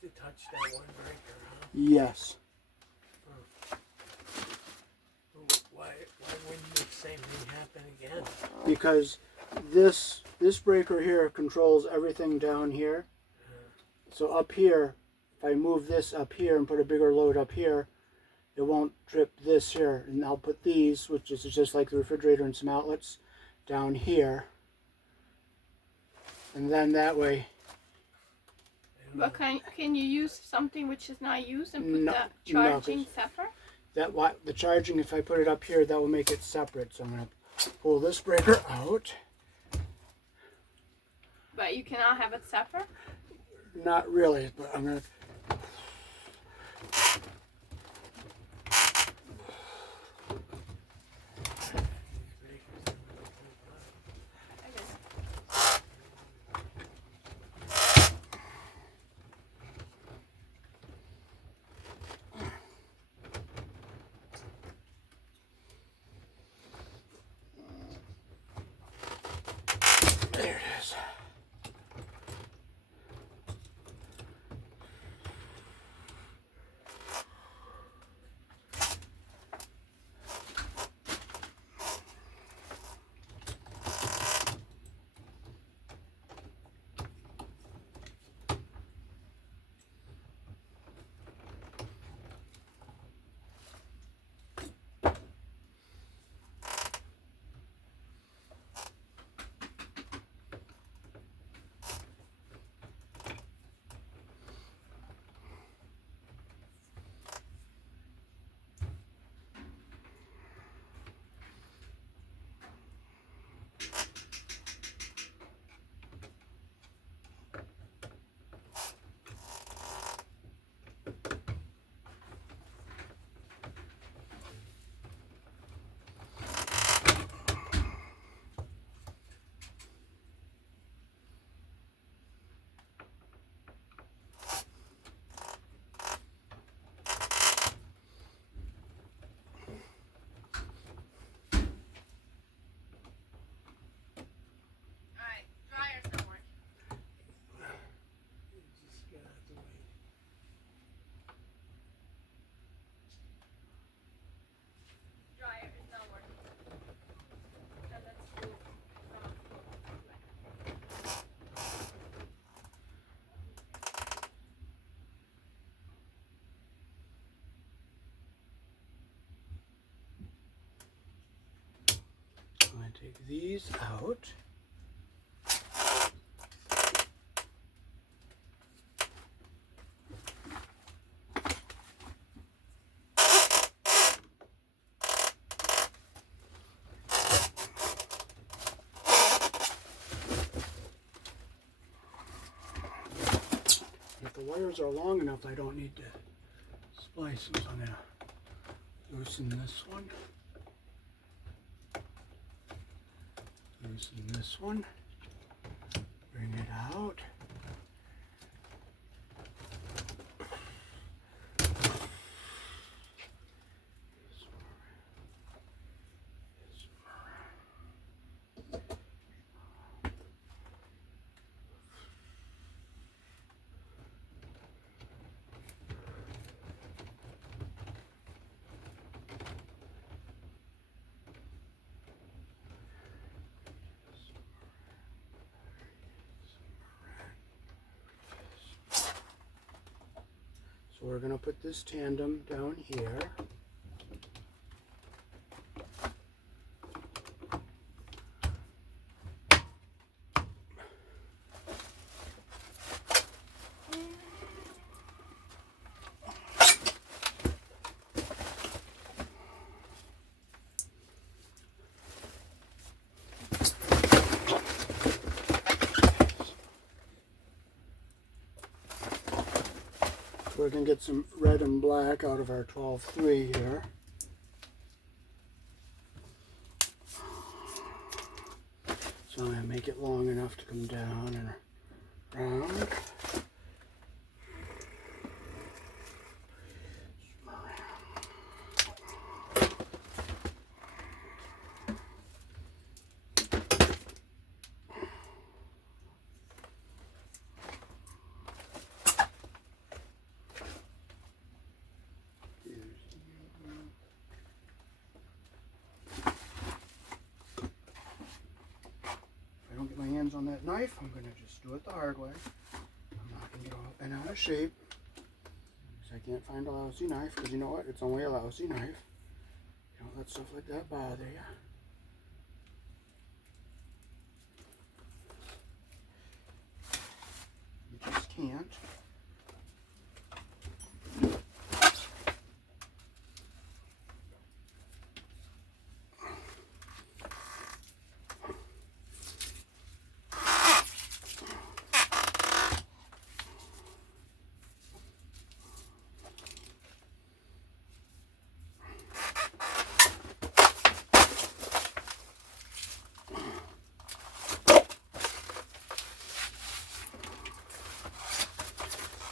to touch that one breaker, huh? Yes. Why wouldn't the same thing happen again? Because this breaker here controls everything down here. So up here, if I move this up here and put a bigger load up here, it won't trip this here. And I'll put these, which is just like the refrigerator and some outlets, down here. And then that way... But can you use something which is not used and put the charging separate? The charging, if I put it up here, that will make it separate. So I'm going to pull this breaker out. But you cannot have it separate? Not really, but I'm going to... There it is. I'm going to take these out. If the wires are long enough, I don't need to splice them. So I'm going to loosen this one. Loosen this one, bring it out. So we're going to put this tandem down here. We're going to get some red and black out of our 12-3 here. So I'm going to make it long enough to come down and around. on that knife, I'm going to just do it the hard way. I'm not going to get all bent out of shape. Because I can't find a lousy knife. Because you know what? It's only a lousy knife. Don't let stuff like that bother you. You just can't.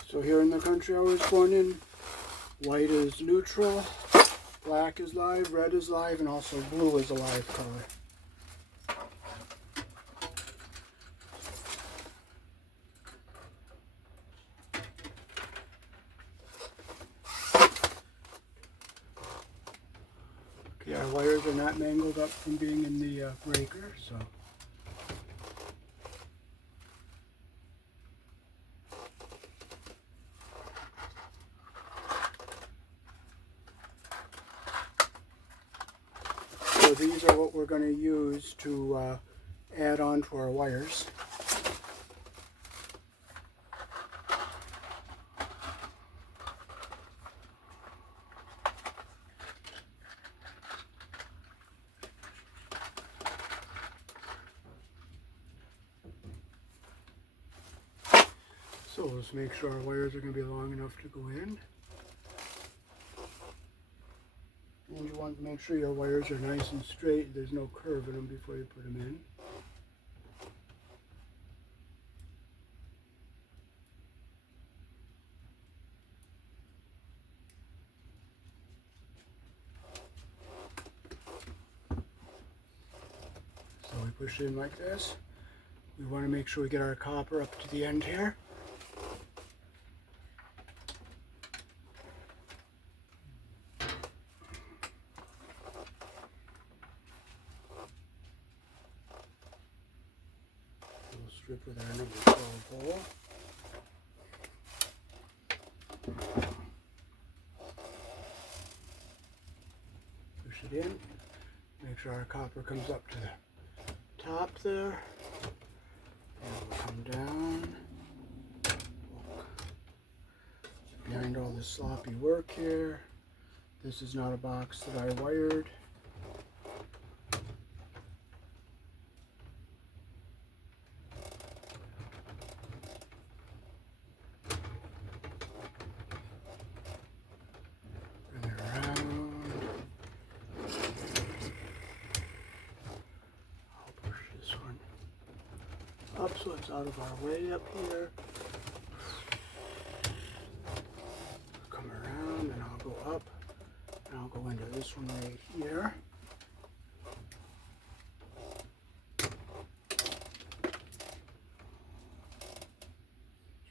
So here in the country I was born in, white is neutral, black is live, red is live, and also blue is a live color. Okay, our wires are not mangled up from being in the breaker, so. So these are what we're going to use to add on to our wires. So let's make sure our wires are going to be long enough to go in. And you want to make sure your wires are nice and straight, there's no curve in them before you put them in. So we push it in like this. We want to make sure we get our copper up to the end here. We'll strip with our number 12 hole. Push it in. Make sure our copper comes up to the top there. And we'll come down. Behind all this sloppy work here. This is not a box that I wired. Bring it around. I'll push this one up so it's out of our way up here. Come around and I'll go up and I'll go into this one right here.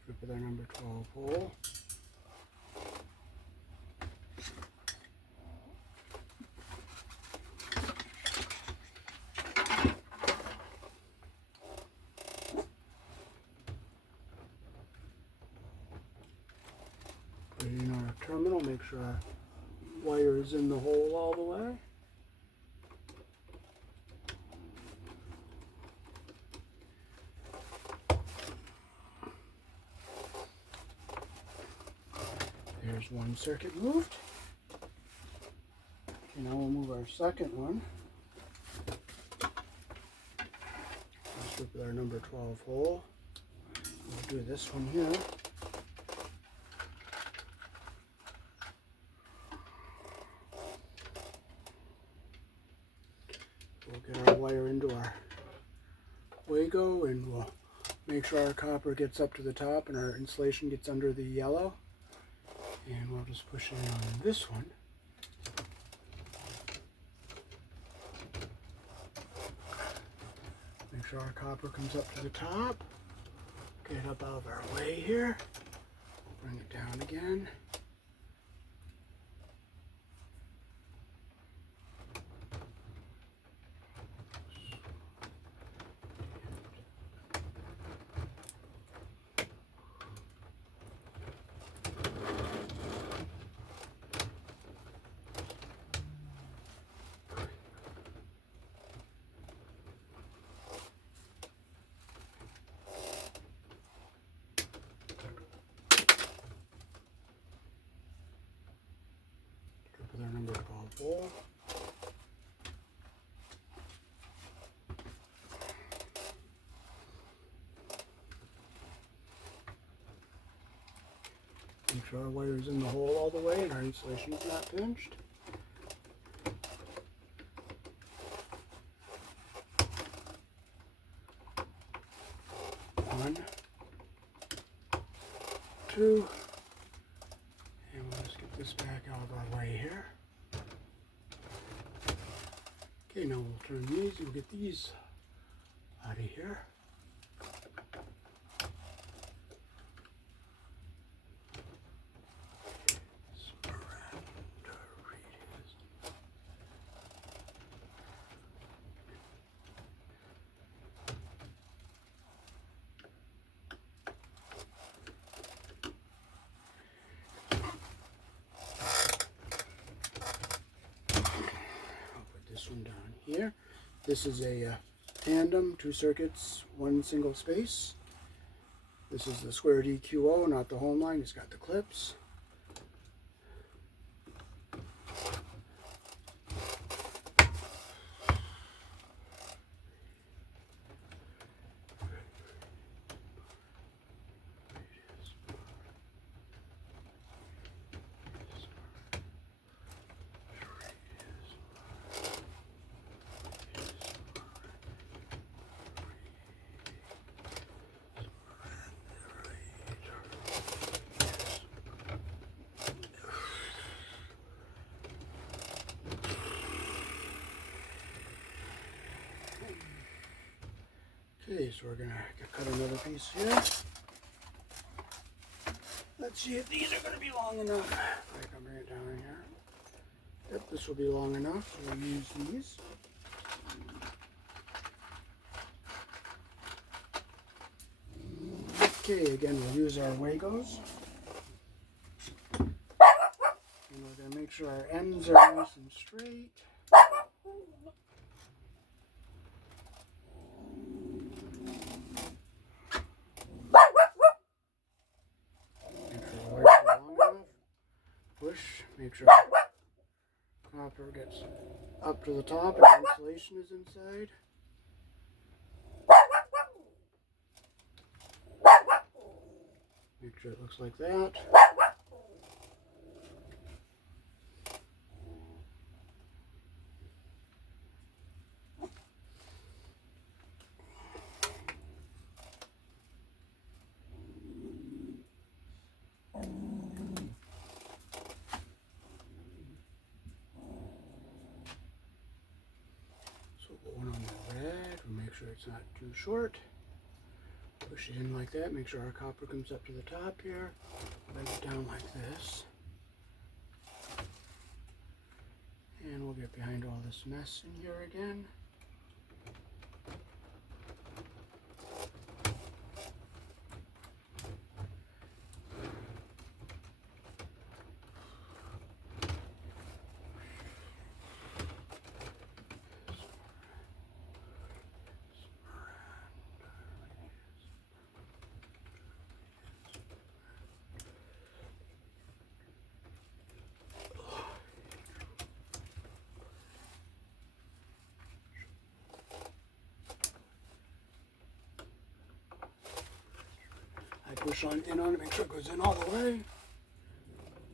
Strip with our number 12 hole. Put it in our terminal, make sure our wire is in the hole all the way. There's one circuit moved. Okay, now we'll move our second one. We'll strip with our number 12 hole. We'll do this one here. We'll get our wire into our Wago and we'll make sure our copper gets up to the top and our insulation gets under the yellow. And we'll just push it in on this one. Make sure our copper comes up to the top. Get it up out of our way here. Bring it down again. sure our wire's in the hole all the way and our insulation's not pinched. One, two, and we'll just get this back out of our way here. Okay, now we'll turn these and get these out of here. This one down here. This is a tandem, 2 circuits, 1 single space. This is the square DQO, not the home line. It's got the clips. Okay, so we're gonna cut another piece here. Let's see if these are gonna be long enough. I can bring it down in here. Yep, this will be long enough, so we'll use these. Okay, again, we'll use our Wagos. And we're gonna make sure our ends are nice and straight. Push, make sure copper gets up to the top and the insulation is inside. Make sure it looks like that. One on the red, we'll make sure it's not too short. Push it in like that, make sure our copper comes up to the top here. Bring it down like this. And we'll get behind all this mess in here again. Push on in on it, make sure it goes in all the way.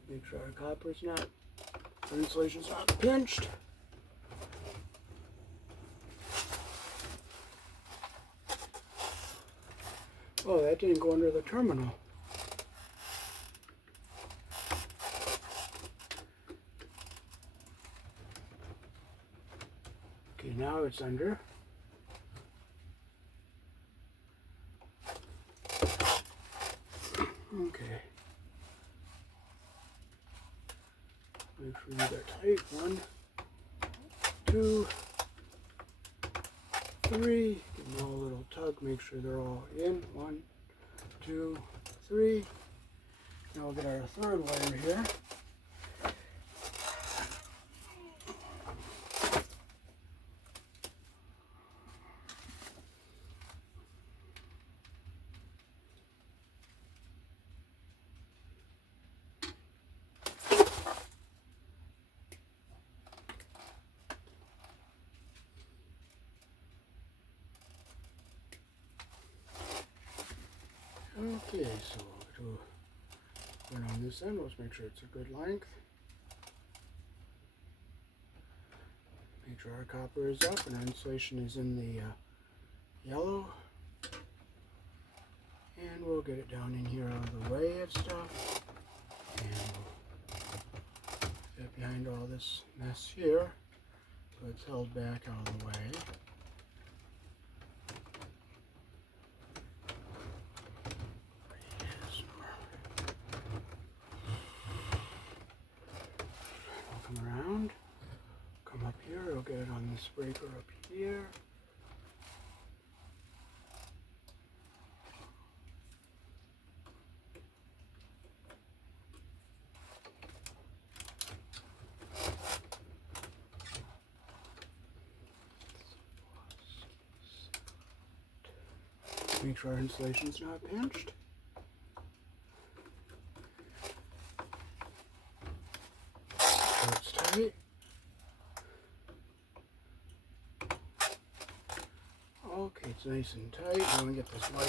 Make sure our copper's not, our insulation's not pinched. Oh, that didn't go under the terminal. Okay, now it's under. Okay. Make sure you got tight. 1, 2, 3. Give them all a little tug. Make sure they're all in. 1, 2, 3. Now we'll get our third wire here. Okay, so we'll do And on this end, let's make sure it's a good length. Make sure our copper is up and our insulation is in the yellow. And we'll get it down in here out of the way of stuff. And we'll get behind all this mess here so it's held back out of the way. I'll come around, come up here, I'll get it on this breaker up here. Make sure our insulation's not pinched. So it's tight. Okay, it's nice and tight. Now we get this wire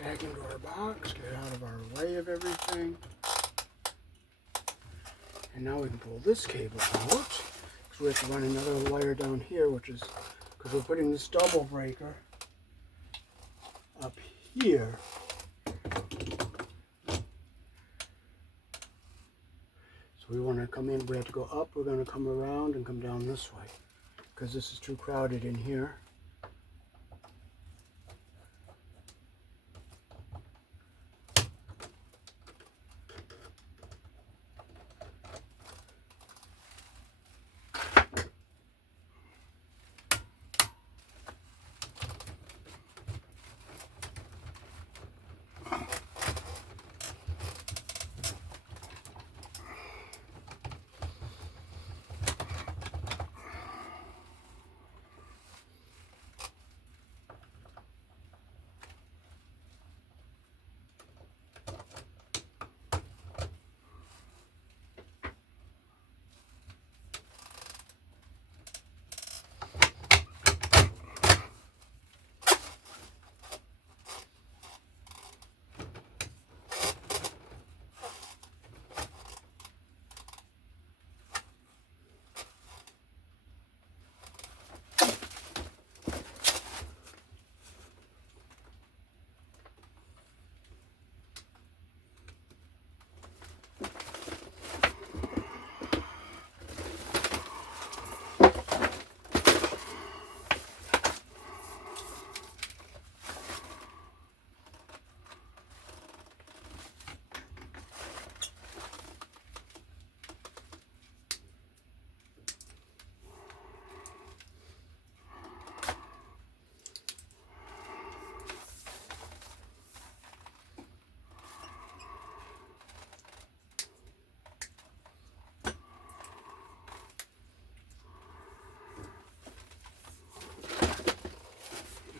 back into our box, get it out of our way of everything. And now we can pull this cable out, because we have to run another wire down here, which is because we're putting this double breaker up here. So we want to come in, we have to go up, we're going to come around and come down this way, because this is too crowded in here.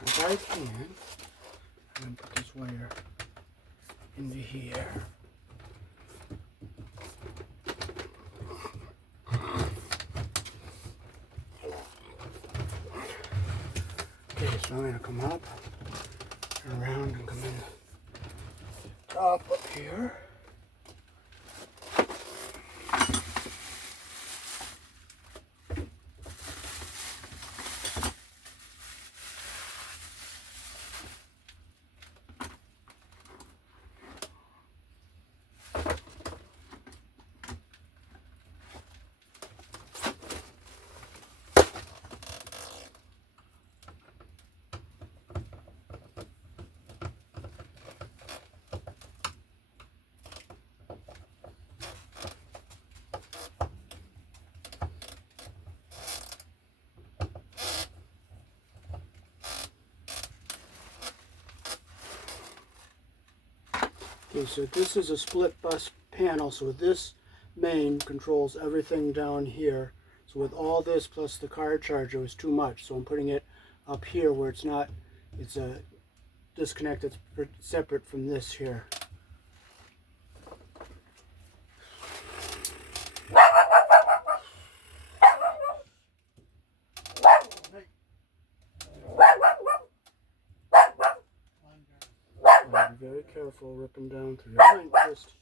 If I can, I'm going to put this wire into here. Okay, so I'm going to come up and around and come in the top up here. Okay, so this is a split bus panel, so this main controls everything down here. So with all this plus the car charger was too much, so I'm putting it up here where it's not, it's a disconnect, it's separate from this here. Be very careful ripping down through your link. Just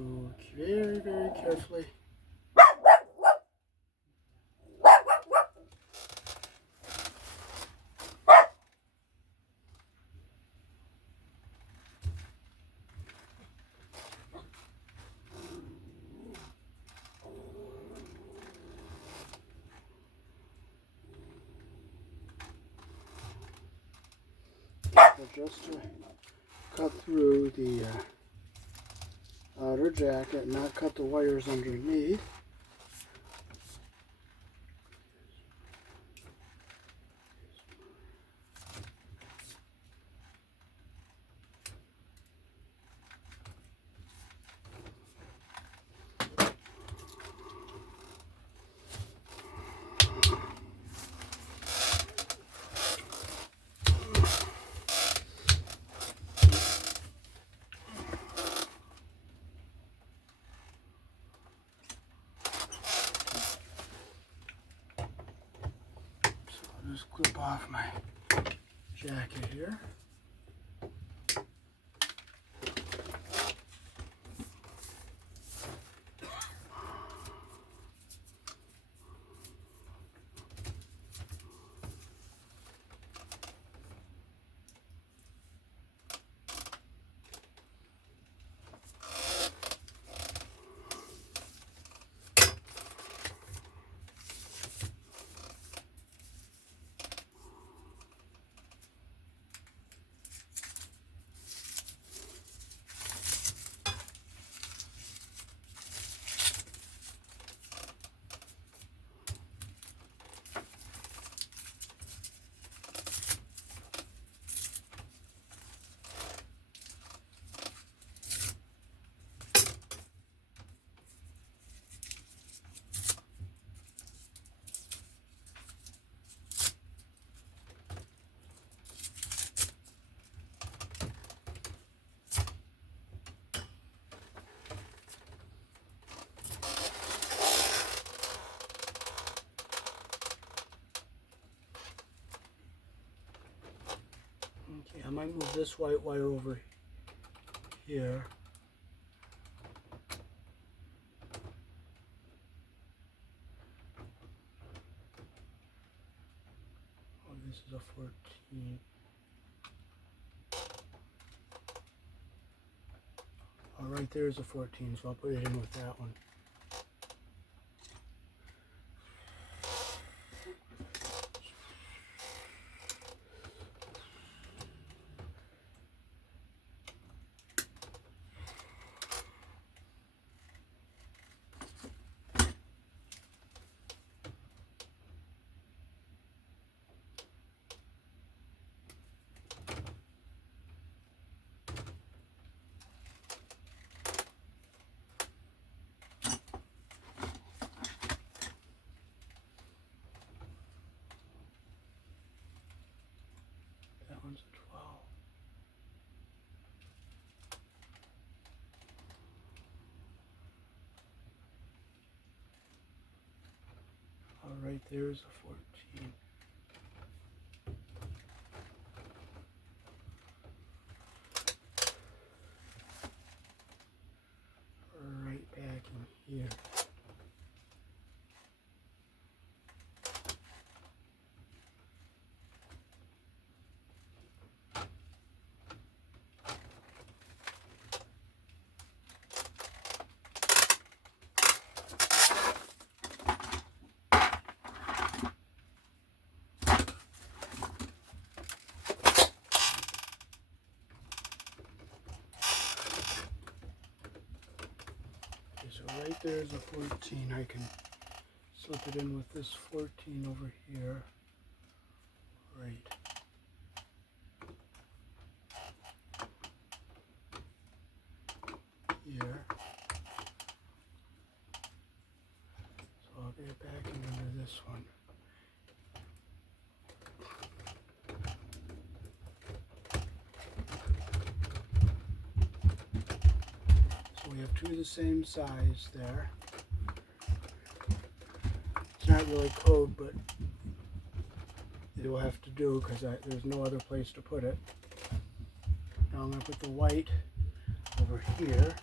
go very, very carefully. Just to cut through the outer jacket, not cut the wires underneath. Just clip off my jacket here. Okay, I might move this white wire over here. Oh, this is a 14. Oh, right there is a 14, so I'll put it in with that one. That one's a 12. All right, there's a 14. Right back in here. So right there is a 14. I can slip it in with this 14 over here. Right. Here. So I'll get it back into this one. So we have two of the same size there. It's not really code, but it will have to do because there's no other place to put it. Now I'm going to put the white over here.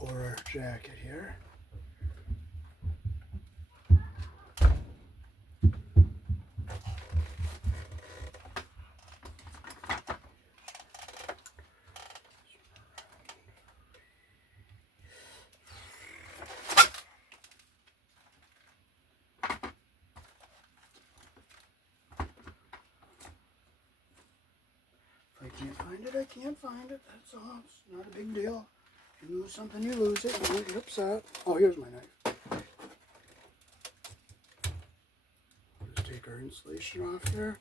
or our jacket here. If I can't find it, I can't find it. That's all. It's not a big deal. If you lose something, you lose it. You won't get upset. Oh, here's my knife. Just take our insulation off here.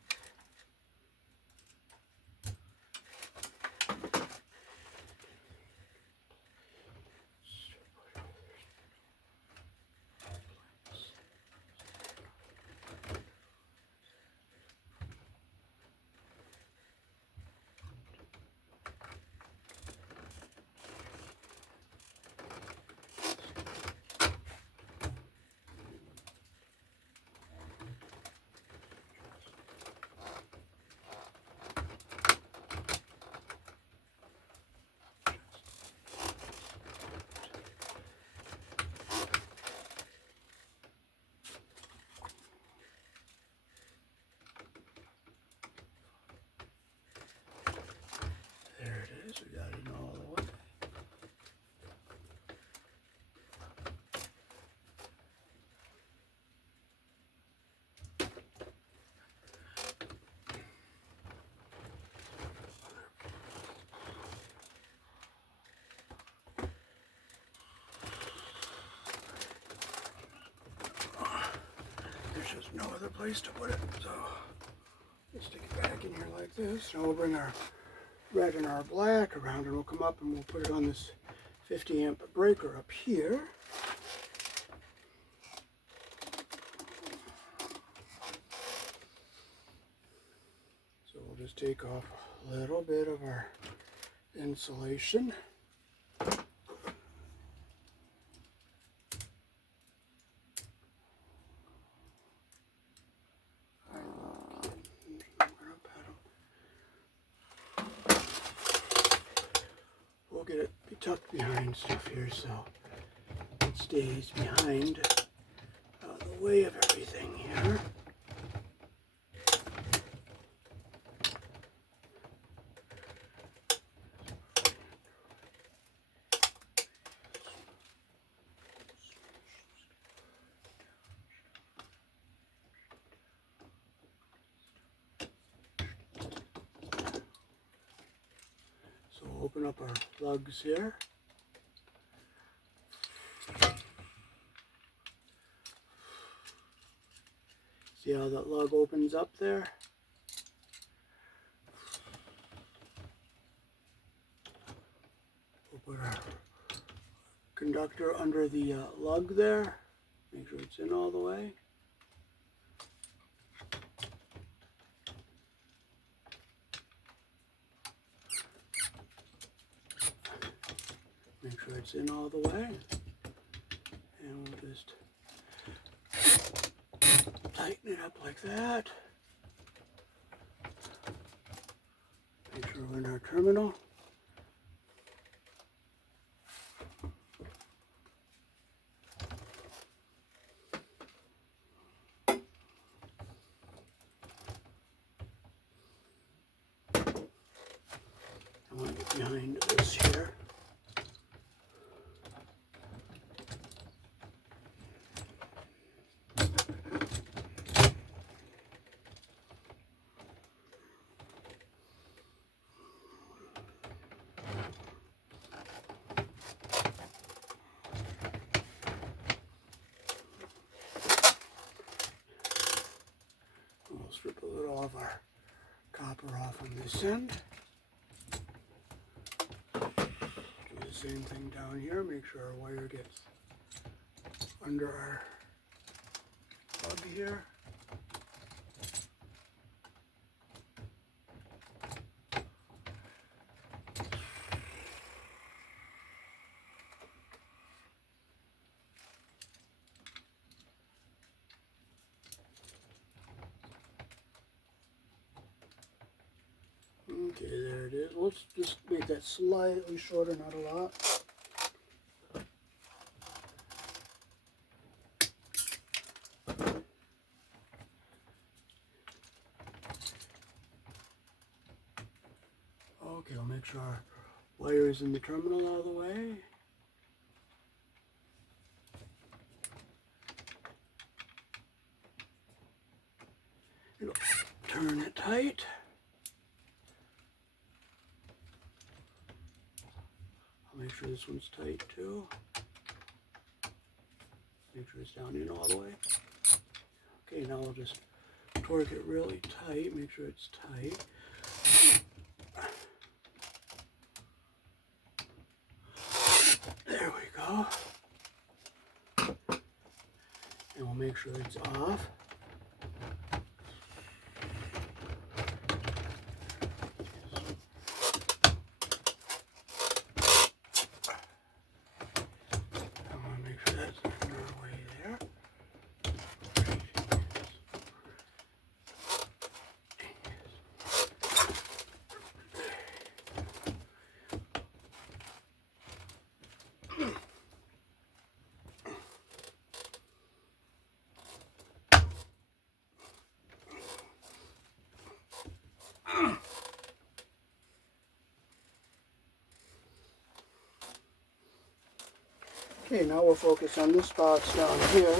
There it is. We got it all the way. There's just no other place to put it, so we'll stick it back in here like this. Now we'll bring our red and our black around, and we'll come up and we'll put it on this 50 amp breaker up here. So we'll just take off a little bit of our insulation. We'll get it tucked behind stuff here so it stays behind out of the way of everything here. So we'll open up our lugs here. See how that lug opens up there? We'll put our conductor under the lug there. Make sure it's in all the way. Make sure it's in all the way. And we'll just tighten it up like that. Make sure we're in our terminal. I want to get behind this here. We'll strip a little of our copper off on this end. Do the same thing down here. Make sure our wire gets under our plug here. Okay, there it is. Let's just make that slightly shorter, not a lot. Okay, I'll make sure our wire is in the terminal all the way. It'll turn it tight. I'll make sure this one's tight too. Make sure it's down in all the way. Okay, now I'll just torque it really tight, make sure it's tight. There we go. And we'll make sure it's off. I want to make sure that's in our way there. Okay, now we'll focus on this box down here.